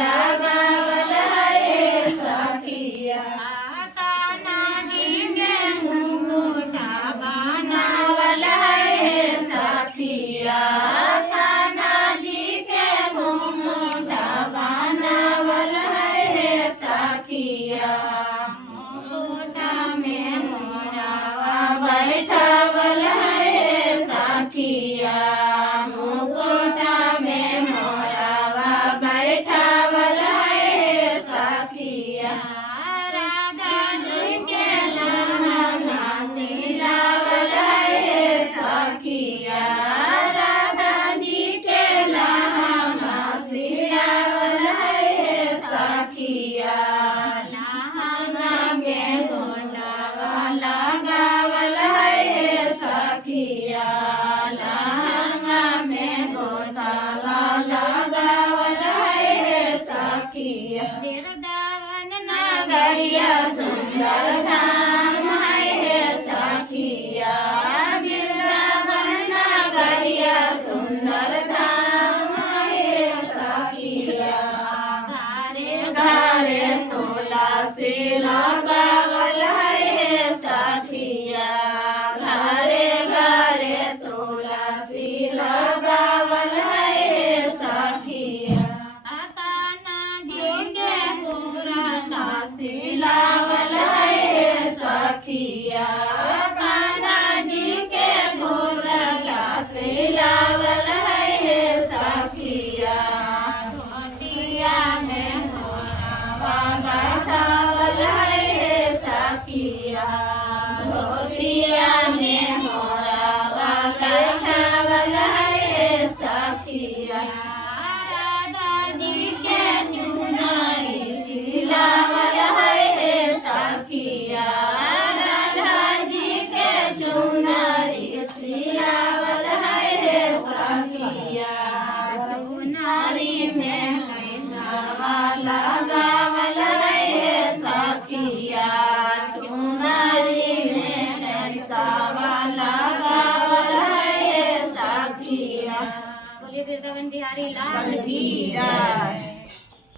लगावल है सखिया कान्हा जी के मुकुटा बनावल है सखिया कान्हा जी के मुकुटा बनावल है सखिया मुकुटा में मोरावा बैठावल है सखिया मुकुटा में मोरावा बैठावल है सखिया राधा जी के लहंगा सिलावल है सखिया राधा जी के लहंगा सिलावल है सखिया लहंगा में गोंडावा लगावल है सखिया लहंगा में गोंडावा लगावल है सखिया वृंदावन नगरिया सुंदर धाम है सखिया वृंदावन नगरिया सुंदर धाम है सखिया घरे घरे तुलसी लगावल है सखिया घरे घरे तुलसी लगावल है सखिया कान्हा जी के मुकुटा सिलावल है सखिया कान्हा जी के मुकुटा सिलावल है सखिया धोतिया में मोरावा बैठावल है सखिया धोतिया में मोरावा बैठावल है सखिया राधा जी के चुनरी सिलावल है सखिया राधा जी के चुनरी सिलावल है सखिया चुनरी में पैसावा लगावल है सखिया चुनरी में पैसावा लगावल है सखिया बोलिए वृंदावन बिहारी लाल की जय।